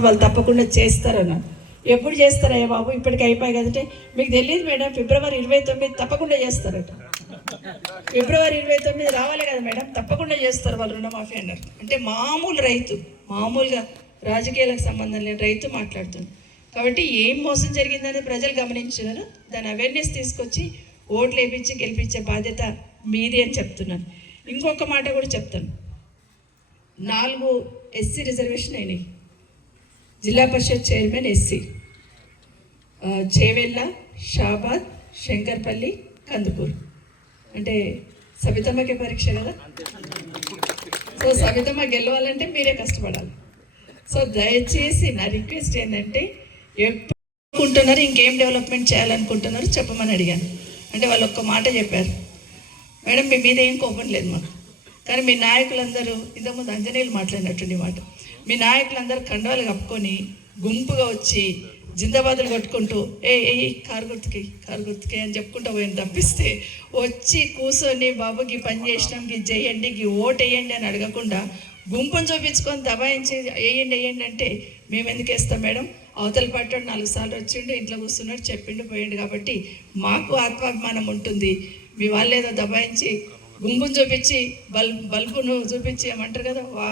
వాళ్ళు తప్పకుండా చేస్తారన్నారు ఎప్పుడు చేస్తారయ్యా బాబు? ఇప్పటికి అయిపోయి కదంటే? మీకు తెలియదు మేడం ఫిబ్రవరి ఇరవై తొమ్మిది తప్పకుండా చేస్తారట. ఫిబ్రవరి ఇరవై తొమ్మిది రావాలి కదా మేడం? తప్పకుండా చేస్తారు వాళ్ళు రుణమాఫీ అన్నారు. అంటే మామూలు రైతు మామూలుగా రాజకీయాలకు సంబంధం లేని రైతు మాట్లాడుతుంది కాబట్టి ఏం మోసం జరిగిందని ప్రజలు గమనించినారు. దాని అవేర్నెస్ తీసుకొచ్చి ఓట్లు వేయించి గెలిపించే బాధ్యత మీది అని చెప్తున్నాను. ఇంకొక మాట కూడా చెప్తాను. నాలుగు ఎస్సీ రిజర్వేషన్ అయినాయి. Zilla Parishad chairman SC. Chevella Shabad Shankarpally Kandukur. అంటే సవితమ్మకి పరీక్ష కదా? సో సవితమ్మ గెలవాలంటే మీరే కష్టపడాలి. సో దయచేసి నా రిక్వెస్ట్ ఏంటంటే ఎప్పుడుకుంటున్నారు ఇంకేం డెవలప్మెంట్ చేయాలనుకుంటున్నారు చెప్పమని అడిగాను. అంటే వాళ్ళు ఒక్క మాట చెప్పారు. మేడం మీ మీద ఏం కోపం లేదు మాకు. కానీ మీ నాయకులందరూ ఇంతకుముందు అంజనీయులు మాట్లాడినట్టుండి మాట. మీ నాయకులందరూ కండవాలు కప్పుకొని గుంపుగా వచ్చి జిందాబాదులు కొట్టుకుంటూ ఏ ఏ కారు గుర్తుకి కారు గుర్తుకి అని చెప్పుకుంటూ పోయిన. తప్పిస్తే వచ్చి కూర్చొని బాబుకి పని చేసినాం గి చేయండి గి ఓటు వేయండి అని అడగకుండా గుంపును చూపించుకొని దబాయించి వేయండి వేయండి అంటే మేము ఎందుకు వేస్తాం మేడం? అవతల పట్టాడు నాలుగు సార్లు వచ్చిండు ఇంట్లో కూర్చున్నాడు చెప్పిండు పోయిండు కాబట్టి మాకు ఆత్మాభిమానం ఉంటుంది. మీ వాళ్ళు ఏదో దబాయించి గుంపును చూపించి బల్ బల్బును చూపించి ఏమంటారు కదా వా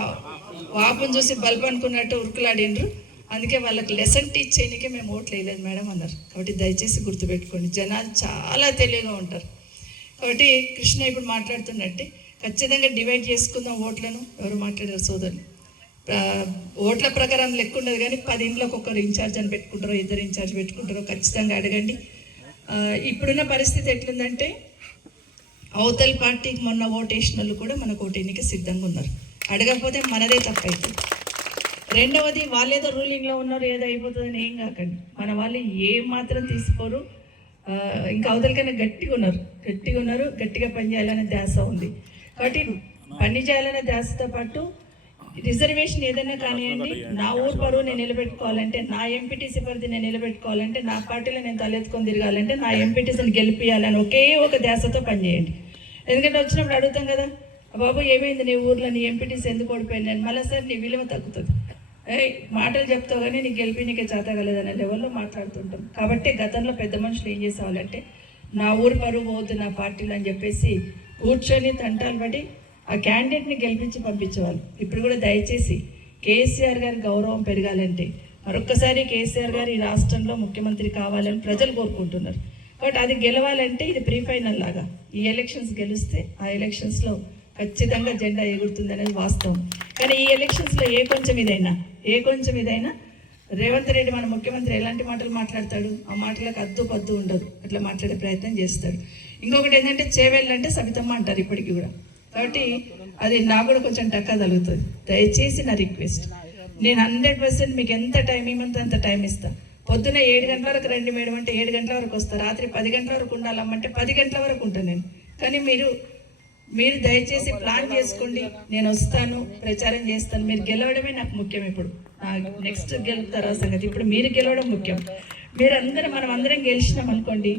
వాపును చూసి బల్బ్ అనుకున్నట్టు ఉరుకులాడిండ్రు. అందుకే వాళ్ళకి లెసన్ టీచ్ చేయడానికే మేము ఓట్లు వేయలేదు మేడం అన్నారు కాబట్టి దయచేసి గుర్తుపెట్టుకోండి. జనాలు చాలా తెలివిగా ఉంటారు. కాబట్టి కృష్ణ ఇప్పుడు మాట్లాడుతున్నట్టే ఖచ్చితంగా డివైడ్ చేసుకుందాం ఓట్లను. ఎవరు మాట్లాడారు సోదరులు? ఓట్ల ప్రకారం లెక్క ఉండదు కానీ పది ఇంట్లోకి ఒకరు ఇన్ఛార్జ్ అని పెట్టుకుంటారో ఇద్దరు ఇన్ఛార్జ్ పెట్టుకుంటారో ఖచ్చితంగా అడగండి. ఇప్పుడున్న పరిస్థితి ఎట్లుందంటే అవతల పార్టీకి మొన్న ఓటేసిన వాళ్ళు కూడా మనకు ఓటేనికి సిద్ధంగా ఉన్నారు. అడగకపోతే మనదే తప్పైతే రెండవది వాళ్ళేదో రూలింగ్లో ఉన్నారు ఏదో అయిపోతుందని ఏం కాకండి. మన వాళ్ళు ఏం మాత్రం తీసుకోరు. ఇంకా అవతలకైనా గట్టిగా ఉన్నారు. గట్టిగా ఉన్నారు గట్టిగా పని చేయాలనే ధ్యాస ఉంది. కాబట్టి పని చేయాలనే ధ్యాసతో పాటు రిజర్వేషన్ ఏదైనా కానివ్వండి నా ఊరు పరువు నేను నిలబెట్టుకోవాలంటే నా ఎంపీటీసీ పరిధి నేను నిలబెట్టుకోవాలంటే నా పార్టీలో నేను తలెత్తుకొని తిరగాలంటే నా ఎంపీటీసీని గెలిపియాలని ఒకే ఒక ధ్యాసతో పనిచేయండి. ఎందుకంటే వచ్చినప్పుడు అడుగుతాం కదా బాబు ఏమైంది? నీ ఊర్లో నీ ఎంపీటీసీ ఎందుకు ఓడిపోయింది? నేను మళ్ళీ సార్ నీ విలువ తగ్గుతుంది. ఏయ్ మాటలు చెప్తావు కానీ నీకు గెలిపి నీకే చేతగలేదనే లెవెల్లో మాట్లాడుతుంటాం. కాబట్టి గతంలో పెద్ద మనుషులు ఏం చేసేవాళ్ళంటే నా ఊరు పరువు పోవద్దు నా పార్టీలో అని చెప్పేసి కూర్చొని తంటాలు పడి ఆ క్యాండిడేట్ని గెలిపించి పంపించేవాళ్ళు. ఇప్పుడు కూడా దయచేసి కేసీఆర్ గారి గౌరవం పెరగాలంటే మరొక్కసారి కేసీఆర్ గారు ఈ రాష్ట్రంలో ముఖ్యమంత్రి కావాలని ప్రజలు కోరుకుంటున్నారు. కాబట్టి అది గెలవాలంటే ఇది ప్రీ ఫైనల్ లాగా. ఈ ఎలక్షన్స్ గెలిస్తే ఆ ఎలక్షన్స్లో ఖచ్చితంగా జెండా ఎగురుతుంది అనేది వాస్తవం. కానీ ఈ ఎలక్షన్స్లో ఏ కొంచెం ఇదైనా ఏ కొంచెం ఇదైనా రేవంత్ రెడ్డి మన ముఖ్యమంత్రి ఎలాంటి మాటలు మాట్లాడతాడు? ఆ మాటలకు అద్దు పద్దు ఉండదు. అట్లా మాట్లాడే ప్రయత్నం చేస్తాడు. ఇంకొకటి ఏంటంటే చేవేళ్ళంటే సబితమ్మ అంటారు ఇప్పటికి కూడా. కాబట్టి అది నాకు కూడా కొంచెం టక్కా తగులుతుంది. దయచేసి నా రిక్వెస్ట్. నేను హండ్రెడ్ పర్సెంట్ మీకు ఎంత టైం ఇవ్వమంటే అంత టైం ఇస్తా. పొద్దున్న ఏడు గంటల వరకు రండి మేడం అంటే ఏడు గంటల వరకు వస్తా. రాత్రి పది గంటల వరకు ఉండాలమ్మంటే పది గంటల వరకు ఉంటాను నేను. కానీ మీరు మీరు దయచేసి ప్లాన్ చేసుకోండి. నేను వస్తాను ప్రచారం చేస్తాను. మీరు గెలవడమే నాకు ముఖ్యం ఇప్పుడు. నెక్స్ట్ గెలుపుతారా సంగతి? ఇప్పుడు మీరు గెలవడం ముఖ్యం. మీరందరూ మనం అందరం గెలిచినాం అనుకోండి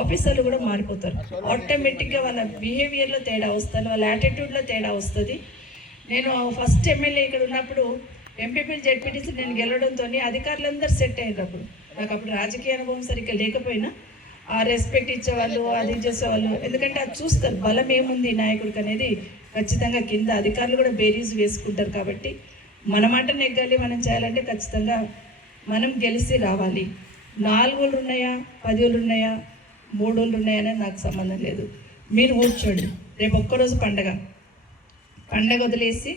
ఆఫీసర్లు కూడా మారిపోతారు. ఆటోమేటిక్గా వాళ్ళ బిహేవియర్లో తేడా వస్తుంది వాళ్ళ యాటిట్యూడ్లో తేడా వస్తుంది. నేను ఫస్ట్ ఎమ్మెల్యే ఇక్కడ ఉన్నప్పుడు ఎంపీపీలు జెడ్పీటీసీ నేను గెలవడంతో అధికారులందరూ సెట్ అయ్యారు అప్పుడు. నాకు అప్పుడు రాజకీయ అనుభవం సరిగ్గా లేకపోయినా రెస్పెక్ట్ ఇచ్చేవాళ్ళు అది చేసేవాళ్ళు. ఎందుకంటే అది చూస్తారు బలం ఏముంది నాయకుడికి అనేది ఖచ్చితంగా కింద అధికారులు కూడా బేరీస్ వేసుకుంటారు కాబట్టి మన మాట నెగ్గాలి మనం చేయాలంటే ఖచ్చితంగా మనం గెలిచి రావాలి. నాలుగు ఉన్నాయా పది ఉన్నాయా మూడు ఉన్నాయా అనేది నాకు సంబంధం లేదు. మీరు కూర్చోండి రేపు ఒక్కరోజు పండగ. పండగ వదిలేసి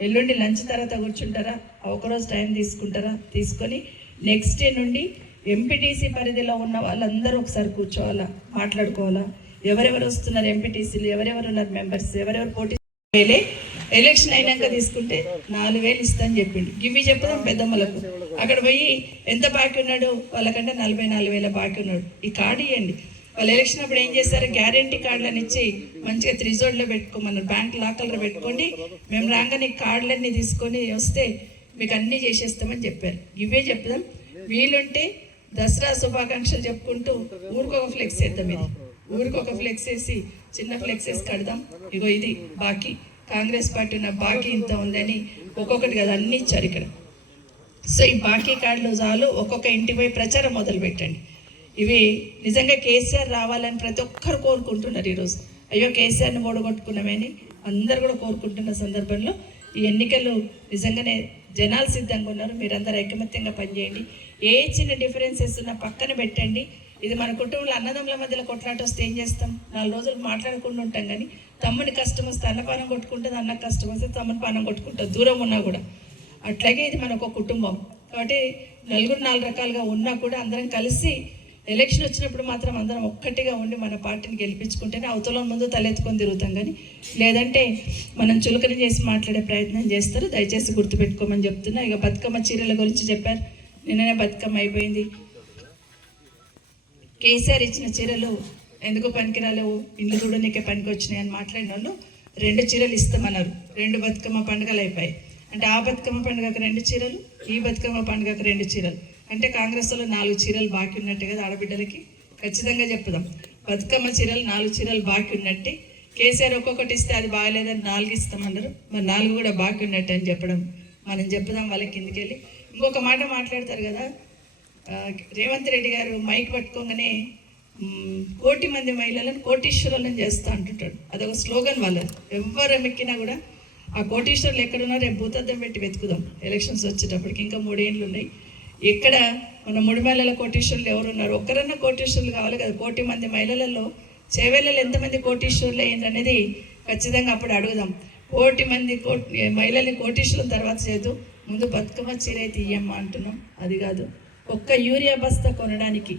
ఎల్లుండి లంచ్ తర్వాత కూర్చుంటారా? ఒకరోజు టైం తీసుకుంటారా? తీసుకొని నెక్స్ట్ డే నుండి ఎంపీటీసీ పరిధిలో ఉన్న వాళ్ళందరూ ఒకసారి కూర్చోవాలా మాట్లాడుకోవాలా? ఎవరెవరు వస్తున్నారు ఎంపీటీసీలు ఎవరెవరు ఉన్నారు మెంబర్స్? ఎవరెవరు పోటీ వేలే ఎలక్షన్ అయినాక తీసుకుంటే నాలుగు వేలు ఇస్తాను చెప్పిండు. గివి చెప్పుదాం పెద్దమ్మలకు. అక్కడ పోయి ఎంత బాకీ ఉన్నాడు? వాళ్ళకంటే నలభై నాలుగు వేల బాకీ ఉన్నాడు. ఈ కార్డు ఇవ్వండి వాళ్ళు ఎలక్షన్ అప్పుడు ఏం చేశారు గ్యారంటీ కార్డులను ఇచ్చి మంచిగా త్రిజోడ్లో పెట్టుకోమన్నారు. బ్యాంక్ లాకర్లో పెట్టుకోండి. మేము రాగానే కార్డులన్నీ తీసుకొని వస్తే మీకు అన్నీ చేసేస్తామని చెప్పారు. ఇవే చెప్దాం. వీలుంటే దసరా శుభాకాంక్షలు చెప్పుకుంటూ ఊరికి ఒక ఫ్లెక్స్ వేద్దాం ఇది. ఊరికి ఒక ఫ్లెక్స్ వేసి చిన్న ఫ్లెక్స్ వేసి కడదాం. ఇగో ఇది బాకీ. కాంగ్రెస్ పార్టీ ఉన్న బాకీ ఇంత ఉందని ఒక్కొక్కటి కదా అన్నీ ఇచ్చారు ఇక్కడ. సో ఈ బాకీ కార్డులు చాలు ఒక్కొక్క ఇంటిపై ప్రచారం మొదలు పెట్టండి. ఇవి నిజంగా కేసీఆర్ రావాలని ప్రతి ఒక్కరు కోరుకుంటున్నారు ఈరోజు. అయ్యో కేసీఆర్ని ఓడగొట్టుకున్నామని? అందరు కూడా కోరుకుంటున్న సందర్భంలో ఈ ఎన్నికలు నిజంగానే జనాలు సిద్ధంగా ఉన్నారు. మీరందరూ ఐకమత్యంగా పనిచేయండి. ఏ చిన్న డిఫరెన్సెస్ ఉన్నా పక్కన పెట్టండి. ఇది మన కుటుంబంలో అన్నదమ్ముల మధ్యలో కొట్లాట వస్తే ఏం చేస్తాం? నాలుగు రోజులు మాట్లాడకుండా ఉంటాం కానీ తమ్ముని కష్టం వస్తే అన్నపానం కొట్టుకుంటుంది అన్న కష్టం వస్తే తమ్ముని పానం కొట్టుకుంటుంది దూరం ఉన్నా కూడా. అట్లాగే ఇది మన ఒక కుటుంబం. కాబట్టి నలుగురు నాలుగు రకాలుగా ఉన్నా కూడా అందరం కలిసి ఎలక్షన్ వచ్చినప్పుడు మాత్రం అందరం ఒక్కటిగా ఉండి మన పార్టీని గెలిపించుకుంటేనే అవతల ముందు తలెత్తుకొని తిరుగుతాం కానీ లేదంటే మనం చులకన చేసి మాట్లాడే ప్రయత్నం చేస్తారు. దయచేసి గుర్తుపెట్టుకోమని చెప్తున్నా. ఇక బతుకమ్మ చీరల గురించి చెప్పారు. నిన్ననే బతుకమ్మ అయిపోయింది. కేసీఆర్ ఇచ్చిన చీరలు ఎందుకు పనికిరాలేవు? ఇల్లు కూడా పనికి వచ్చినాయి అని మాట్లాడిన వాళ్ళు రెండు చీరలు ఇస్తామన్నారు. రెండు బతుకమ్మ పండుగలు అయిపోయాయి. అంటే ఆ బతుకమ్మ పండుగకు రెండు చీరలు ఈ బతుకమ్మ పండుగకు రెండు చీరలు. అంటే కాంగ్రెస్లో నాలుగు చీరలు బాకీ ఉన్నట్టే కదా ఆడబిడ్డలకి? ఖచ్చితంగా చెప్పుదాం బతుకమ్మ చీరలు నాలుగు చీరలు బాకీ ఉన్నట్టే. కేసీఆర్ ఒక్కొక్కటి ఇస్తే అది బాగాలేదని నాలుగు ఇస్తామన్నారు. మరి నాలుగు కూడా బాకీ ఉన్నట్టు అని చెప్పడం. మనం చెప్పుదాం వాళ్ళకి కిందికి వెళ్ళి. ఇంకొక మాట మాట్లాడతారు కదా. రేవంత్ రెడ్డి గారు మైక్ పట్టుకోగానే కోటి మంది మహిళలను కోటీశ్వరులను చేస్తా అంటుంటాడు. అదొక స్లోగన్ వాళ్ళది. ఎవరు ఎక్కినా కూడా ఆ కోటీశ్వరులు ఎక్కడున్నా రేపు భూతద్దం పెట్టి వెతుకుదాం. ఎలక్షన్స్ వచ్చేటప్పటికి ఇంకా మూడేళ్ళు ఉన్నాయి. ఇక్కడ మన ముడిమేళల కోటీశ్వరులు ఎవరున్నారు? ఒక్కరన్నా కోటీశ్వరులు కావాలి కదా. కోటి మంది మహిళలలో చేవేళ్ళలో ఎంతమంది కోటీశ్వరులు అయ్యింది అనేది ఖచ్చితంగా అప్పుడు అడుగుదాం. కోటి మంది కోటి మహిళల్ని కోటీశ్వరుల తర్వాత చేయదు ముందు బతుకమ్మ చీర అయితే అంటున్నాం. అది కాదు. ఒక్క యూరియా బస్తా కొనడానికి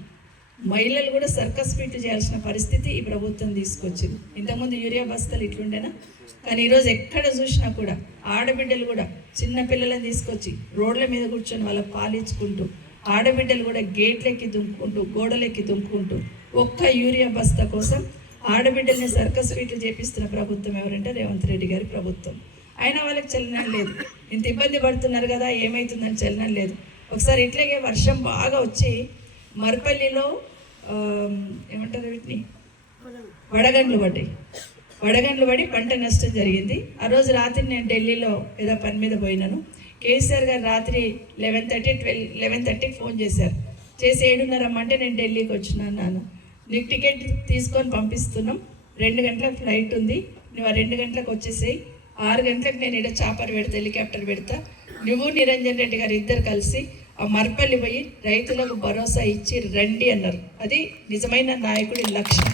మహిళలు కూడా సర్కస్ ఫీట్ చేయాల్సిన పరిస్థితి ఈ ప్రభుత్వం తీసుకొచ్చింది. ఇంతకుముందు యూరియా బస్తాలు ఇట్లుండేనా? కానీ ఈరోజు ఎక్కడ చూసినా కూడా ఆడబిడ్డలు కూడా చిన్న పిల్లలను తీసుకొచ్చి రోడ్ల మీద కూర్చొని వాళ్ళకి పాలించుకుంటూ ఆడబిడ్డలు కూడా గేట్లెక్కి దుంకుంటూ గోడలెక్కి దుంకుంటూ ఒక్క యూరియా బస్తా కోసం ఆడబిడ్డల్ని సర్కస్ ఫీట్లు చేపిస్తున్న ప్రభుత్వం ఎవరంటే రేవంత్ రెడ్డి గారి ప్రభుత్వం. అయినా వాళ్ళకి చలనం లేదు. ఇంత ఇబ్బంది పడుతున్నారు కదా ఏమవుతుందని చలనం లేదు. ఒకసారి ఇట్లాగే వర్షం బాగా వచ్చి మరపల్లిలో ఏమంటారు వీటిని? వడగండ్లు. పడ్డాయి. వడగండ్లు పడి పంట నష్టం జరిగింది. ఆ రోజు రాత్రి నేను ఢిల్లీలో ఏదో పని మీద పోయినాను. కేసీఆర్ గారు రాత్రి లెవెన్ థర్టీ ట్వెల్వ్ లెవెన్ థర్టీకి ఫోన్ చేశారు. చేసి ఏడున్నరమ్మంటే నేను ఢిల్లీకి వచ్చినాను నాన్న నీకు టికెట్ తీసుకొని పంపిస్తున్నాం. రెండు గంటలకు ఫ్లైట్ ఉంది. నువ్వు ఆ రెండు గంటలకు వచ్చేసేయి. ఆరు గంటలకు నేను ఇక్కడ చాపర్ పెడతా హెలికాప్టర్ పెడతా. నువ్వు నిరంజన్ రెడ్డి గారు ఇద్దరు కలిసి మర్పల్లి పోయి రైతులకు భరోసా ఇచ్చి రండి అన్నారు. అది నిజమైన నాయకుడి లక్ష్యం.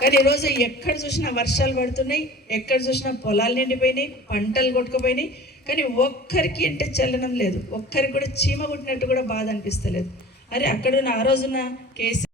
కానీ ఈరోజు ఎక్కడ చూసినా వర్షాలు పడుతున్నాయి ఎక్కడ చూసినా పొలాలు నిండిపోయినాయి పంటలు కొట్టుకుపోయినాయి. కానీ ఒక్కరికి అంటే చల్లనం లేదు. ఒక్కరికి కూడా చీమ కుట్టినట్టు కూడా బాధ అనిపిస్తలేదు. అరే అక్కడున్న ఆ రోజున కేసీ